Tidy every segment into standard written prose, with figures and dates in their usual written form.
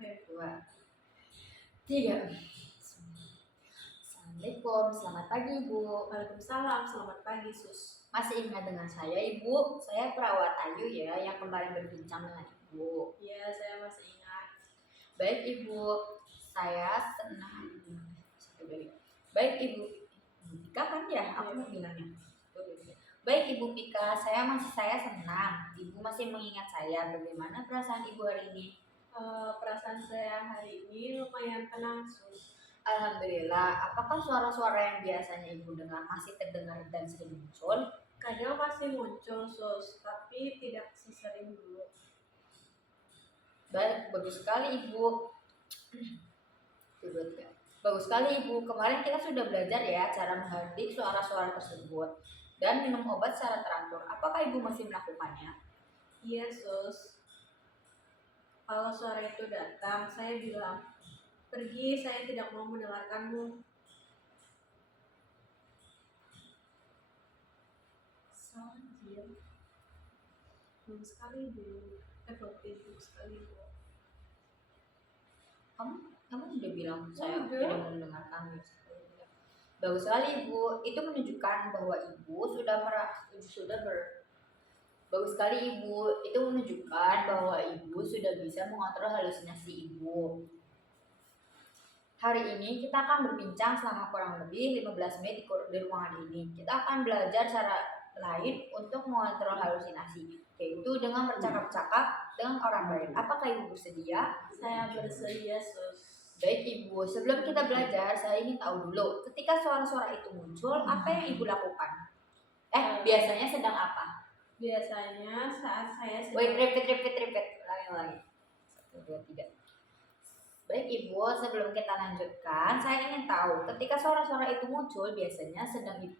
Oke. 2, 3. Assalamualaikum, selamat pagi Ibu. Waalaikumsalam, selamat pagi Sus. Masih ingat dengan saya Ibu? Saya perawat Ayu ya, yang kemarin berbincang dengan Ibu. Iya, saya masih ingat. Baik Ibu, saya senang. Baik Ibu Pika kan ya? Aku mau bilangnya. Baik Ibu Pika, saya senang. Ibu masih mengingat saya. Bagaimana perasaan Ibu hari ini? Perasaan saya hari ini lumayan tenang Sus. Alhamdulillah. Apakah suara-suara yang biasanya Ibu dengar masih terdengar dan sering muncul? Kadang masih muncul Sus, tapi tidak sesering dulu. Baik, bagus sekali Ibu. Bagus sekali Ibu. Kemarin kita sudah belajar ya cara menghardik suara-suara tersebut dan minum obat secara teratur. Apakah Ibu masih melakukannya? Iya Sus. Kalau suara itu datang, saya bilang, pergi, saya tidak mau mendengarkanmu. Sanjir. Bagus sekali Bu. Bagus sekali Bu. Kamu sudah bilang saya Udah. tidak mau mendengarkan. Bagus sekali Ibu. Itu menunjukkan bahwa Ibu Bagus sekali Ibu. Itu menunjukkan bahwa Ibu sudah bisa mengontrol halusinasi Ibu. Hari ini kita akan berbincang selama kurang lebih 15 menit di ruangan ini. Kita akan belajar cara lain untuk mengontrol halusinasi, yaitu dengan bercakap-cakap dengan orang lain. Apakah Ibu bersedia? Saya bersedia Sus. Baik Ibu, sebelum kita belajar, saya ingin tahu dulu, ketika suara-suara itu muncul, apa yang Ibu lakukan? Biasanya sedang apa? Biasanya saat saya sedang... Wait, repeat. Ulangi. 1, 2, 3. Baik Ibu, sebelum kita lanjutkan, saya ingin tahu, ketika suara-suara itu muncul, biasanya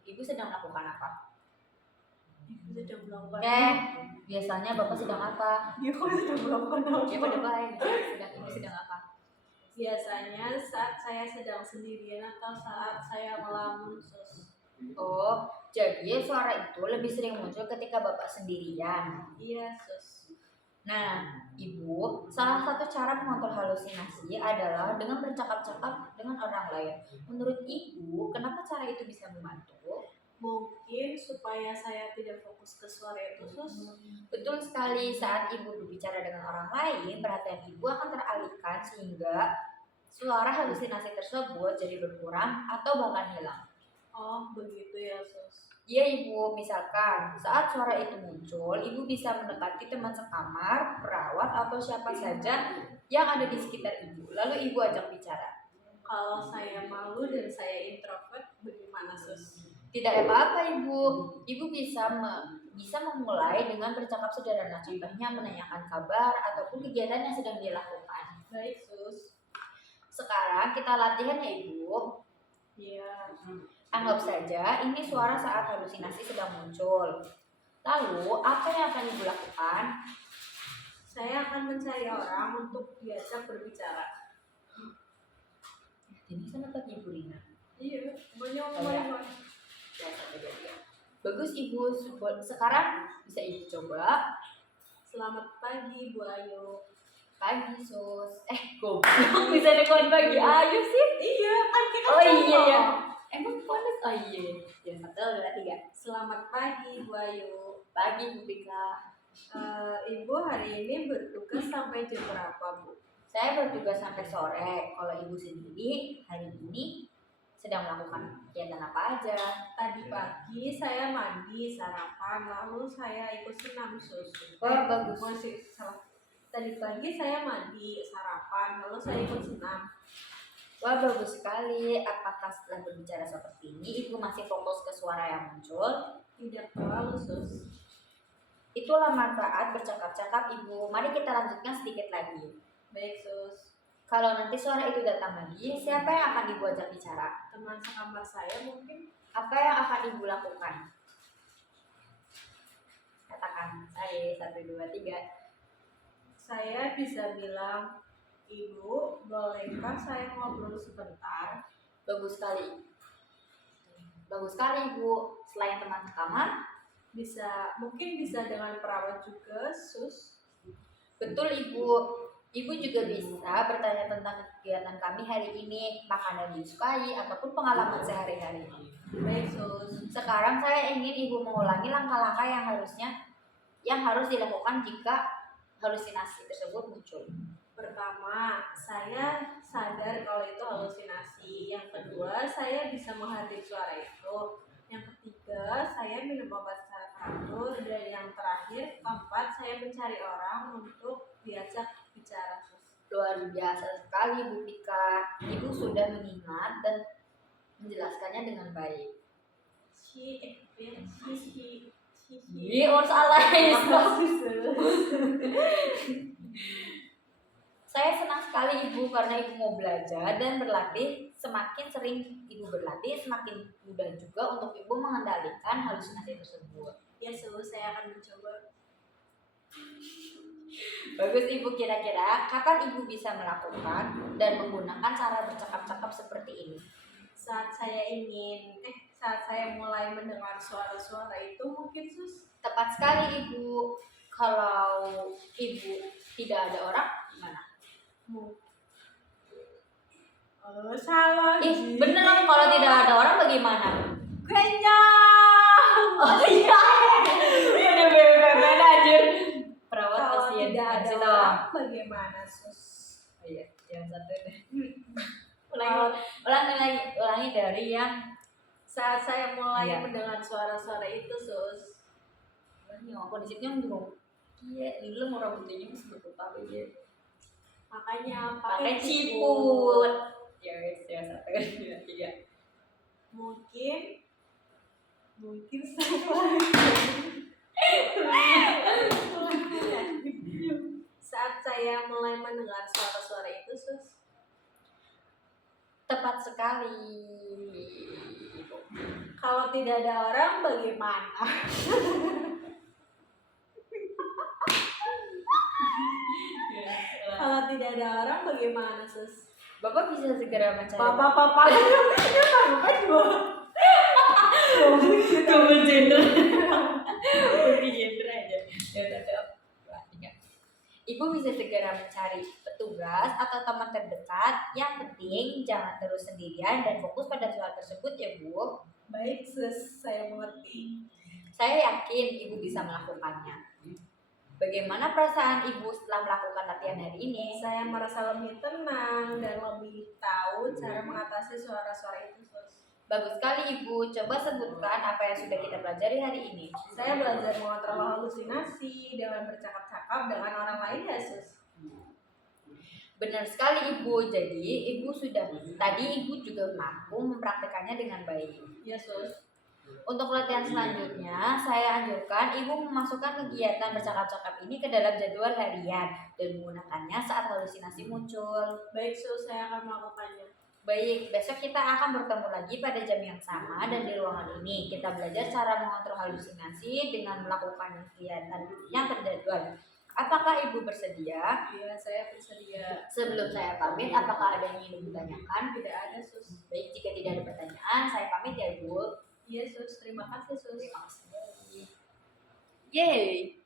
Ibu sedang melakukan apa? Sedang melakukan biasanya Bapak sedang apa? Ibu sedang melakukan apa? Ya pada baik, Ibu sedang apa? Biasanya saat saya sedang sendirian atau saat saya melamun Sus. Oh, jadi suara itu lebih sering muncul ketika Bapak sendirian. Iya Sus. Nah, Ibu, salah satu cara mengontrol halusinasi adalah dengan bercakap-cakap dengan orang lain. Menurut Ibu, kenapa cara itu bisa membantu? Mungkin supaya saya tidak fokus ke suara itu Sus. Betul sekali, saat Ibu berbicara dengan orang lain, perhatian Ibu akan teralihkan sehingga suara halusinasi tersebut jadi berkurang atau bahkan hilang. Oh, begitu ya Sus. Iya Ibu, misalkan saat suara itu muncul, Ibu bisa mendekati teman sekamar, perawat, atau siapa saja yang ada di sekitar Ibu. Lalu Ibu ajak bicara. Kalau saya malu dan saya introvert, bagaimana Sus? Tidak apa-apa Ibu. Ibu bisa memulai dengan bercakap sederhana, contohnya menanyakan kabar ataupun kegiatan yang sedang dilakukan. Baik Sus. Sekarang kita latihan ya Ibu. Iya. Anggap saja ini suara saat halusinasi sedang muncul. Lalu, apa yang akan Ibu lakukan? Saya akan mencari orang untuk diajak berbicara. Ini sama Ibu Rina. Iya, banyak. Bagus Ibu. Sekarang bisa Ibu coba. Selamat pagi Bu Ayu. Pagi Sus. Goblok bisa dekon pagi Ayu sih? Iya, kan kita iya ya. Emang ponis? Oh iya. Ya 1, 2, 3. Selamat pagi Bu Ayu. Pagi Bu Pika. Ibu hari ini bertugas sampai jam berapa Bu? Saya bertugas sampai sore. Kalau Ibu sendiri hari ini sedang melakukan kegiatan apa aja? Tadi pagi saya mandi, sarapan, lalu saya ikut senam Sus. Bagus. Masih salah. Tadi pagi saya mandi, sarapan, lalu saya ikut senam. Wah, bagus sekali. Apakah setelah berbicara seperti ini, Ibu masih fokus ke suara yang muncul? Tidak terlalu Sus. Itulah manfaat bercakap-cakap Ibu. Mari kita lanjutkan sedikit lagi. Baik Sus. Kalau nanti suara itu datang lagi, siapa yang akan Ibu ajak bicara? Teman sekamar saya mungkin. Apa yang akan Ibu lakukan? Katakan, 1, 2, 3. Saya bisa bilang, Ibu, bolehkah saya ngobrol sebentar? Bagus sekali. Bagus sekali Ibu. Selain teman sekamar, mungkin bisa dengan perawat juga Sus. Betul Ibu. Ibu juga bisa bertanya tentang kegiatan kami hari ini, makanan yang disukai, ataupun pengalaman sehari-hari. Baik, Sus. Sekarang saya ingin Ibu mengulangi langkah-langkah yang harus dilakukan jika halusinasi tersebut muncul. Pertama, saya sadar kalau itu halusinasi. Yang kedua, saya bisa menghargai suara itu. Yang ketiga, saya minum obat secara teratur. Dan yang terakhir, keempat, saya mencari orang untuk diajak bicara. Luar biasa sekali Bu Pika. Ibu sudah mengingat dan menjelaskannya dengan baik. Salah. Saya senang sekali Ibu karena Ibu mau belajar dan berlatih. Semakin sering Ibu berlatih, semakin mudah juga untuk Ibu mengendalikan halusinasi tersebut. Ya, saya akan mencoba. Bagus Ibu, kira-kira kapan Ibu bisa melakukan dan menggunakan cara bercakap-cakap seperti ini? Saat saya mulai mendengar suara-suara itu mungkin, Sus. Tepat sekali Ibu. Kalau Ibu tidak ada orang, gimana? Salah. Bener, kalau tidak ada orang bagaimana? Kenyang. Oh iya. Udah beda anjir. Perawat Kalau pasien tidak ada orang bagaimana, Sus? Oh iya, yang satu deh. Ulangi dari yang saat saya mulai Iya. mendengar suara-suara itu, Sus. Ulangi aku di situ yang dulu. Iya, dulu mau rambutnya sebetulnya apa ya? Makanya Pakai ciput. Ya wes, ya satu tiga. Mungkin sama. Saat saya mulai mendengar suara-suara itu, Sus. Tepat sekali. Kalau tidak ada orang bagaimana? Kalau tidak ada orang bagaimana, Sus? Bapak bisa segera mencari. Bapak juga. Double gender. Multi gender aja. Ya tetap. Ibu bisa segera mencari petugas atau teman terdekat. Yang penting jangan terus sendirian dan fokus pada suara tersebut ya Bu. Baik, Sus, saya mengerti. Saya yakin Ibu bisa melakukannya. Bagaimana perasaan Ibu setelah melakukan latihan hari ini? Saya merasa lebih tenang dan lebih tahu cara mengatasi suara-suara itu, Sus. Bagus sekali Ibu, coba sebutkan apa yang sudah kita pelajari hari ini. Saya belajar mengontrol halusinasi dengan bercakap-cakap dengan orang lain ya, Sus. Benar sekali Ibu, jadi tadi Ibu juga mampu mempraktekannya dengan baik. Ya, Sus. Untuk latihan selanjutnya, saya anjurkan Ibu memasukkan kegiatan bercakap-cakap ini ke dalam jadwal harian dan menggunakannya saat halusinasi muncul. Baik, Sus, saya akan melakukannya. Baik, besok kita akan bertemu lagi pada jam yang sama dan di ruangan ini. Kita belajar cara mengontrol halusinasi dengan melakukan kegiatan yang terjadwal. Apakah Ibu bersedia? Iya, saya bersedia. Sebelum saya pamit, apakah ada yang ingin Ibu tanyakan? Tidak ada, Sus. Baik, jika tidak ada pertanyaan, saya pamit ya Bu. Iya, Sus. Terima kasih, Sus. Terima kasih. Yeay.